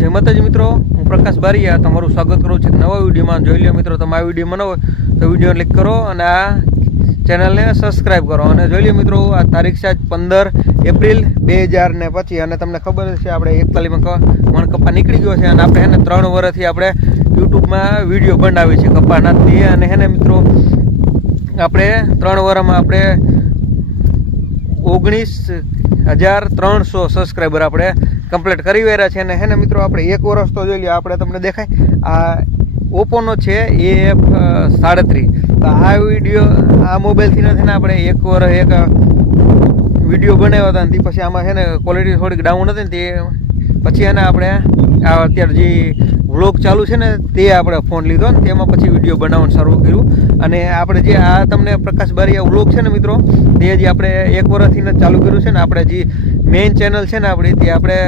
જય માતાજી મિત્રો, હું પ્રકાશ બારીયા, તમારું સ્વાગત કરું છું નવા વિડીયોમાં. જોઈ લો મિત્રો, તમે આ વીડિયો બનાવો તો વીડિયો ક્લિક કરો અને આ ચેનલને સબસ્ક્રાઈબ કરો. અને જોઈ લો મિત્રો, આ તારીખ છે આજ પંદર એપ્રિલ બે હજાર ને પછી અને તમને ખબર છે આપણે એકતાલીસમાં મણ કપ્પા નીકળી ગયો છે અને આપણે એને ત્રણ વર્ષથી આપણે યુટ્યુબમાં વીડિયો બનાવી છે કપાનાથી અને એને મિત્રો, આપણે ત્રણ વર્ષમાં આપણે ઓગણીસ હજાર ત્રણસો સબસ્ક્રાઈબર આપણે કમ્પ્લીટ કરી વેરા છે ને, હે ને મિત્રો, આપણે એક વર્ષ તો જોઈ લઈએ આપણે તમને દેખાય, આ ઓપ્પોનો છે એ એફ સાડત્રીસ. તો આ વીડિયો, આ મોબાઈલથી નથી ને આપણે એક વર્ષ એક વીડિયો બનાવ્યો હતા ને પછી આમાં છે ને ક્વોલિટી થોડીક ડાઉન હતી ને, તે પછી એને આપણે આ અત્યારે જે વ્લોગ ચાલુ છે ને, તે આપણે ફોન લીધો ને, તેમાં પછી વીડિયો બનાવવાનું શરૂ કર્યું. અને આપણે જે આ તમને પ્રકાશ બારીયા વ્લોગ છે ને મિત્રો, તે હજી આપણે એક વર્ષથી જ ચાલુ કર્યું છે ને, આપણે જે મેઇન ચેનલ છે ને આપણી, તે આપણે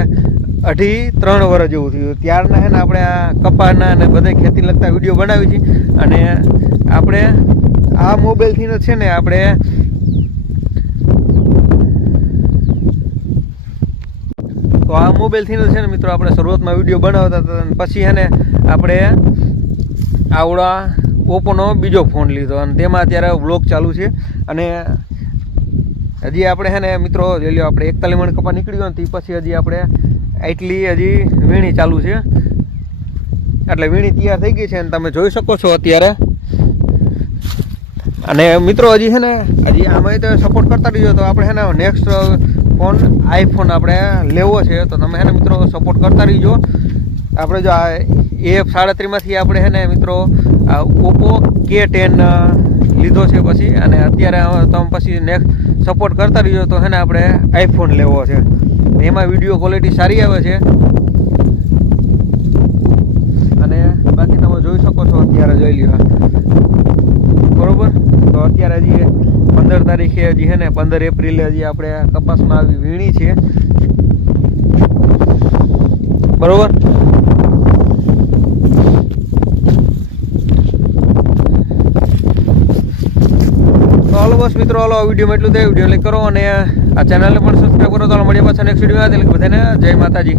અઢી ત્રણ વર્ષ જેવું થયું. ત્યારના છે ને આપણે આ કપાના અને બધા ખેતી લગતા વીડિયો બનાવી છે. અને આપણે આ મોબાઈલથી જ છે ને આપણે તો આ મોબાઈલથી છે ને મિત્રો આપણે શરૂઆતમાં વીડિયો બનાવતા હતા પછી છે આપણે આવડા ઓપ્પોનો બીજો ફોન લીધો અને તેમાં અત્યારે વ્લોગ ચાલુ છે અને હજી આપણે છે ને મિત્રો જોઈ લો આપણે એકતાલી મણ કપા નીકળી ગયો ને તે પછી હજી આપણે એટલી હજી વીણી ચાલુ છે. એટલે વીણી તૈયાર થઈ ગઈ છે અને તમે જોઈ શકો છો અત્યારે. અને મિત્રો હજી છે ને, હજી આમાં તો સપોર્ટ કરતા રહીજો. તો આપણે છે ને નેક્સ્ટ ફોન, આઈફોન આપણે લેવો છે, તો તમે હે ને મિત્રો સપોર્ટ કરતા રહીજો. આપણે જો આ એફ સાડત્રીમાંથી આપણે હે ને મિત્રો ઓપ્પો કે ટેન લીધો છે પછી, અને અત્યારે તમે પછી નેક્સ્ટ સપોર્ટ કરતા રહીજો, તો હે ને આપણે આઈફોન લેવો છે. એમાં વીડિયો ક્વોલિટી સારી આવે છે. અને બાકી તમે જોઈ શકો છો, અત્યારે જોઈ લ્યો. બરોબર? તો અત્યારે હજી પંદર તારીખે હજી હે ને, પંદર એપ્રિલે હજી આપણે કપાસમાં આવી વીણી છે બરોબર? તો બસ મિત્રો, હાલો આ વિડીયોમાં એટલું થાય. વીડિયો લાઈક કરો અને આ ચેનલને પણ સબસ્ક્રાઈબ કરો. તો મળીએ પાછા નેક્સ્ટ વીડિયો બધાને જય માતાજી.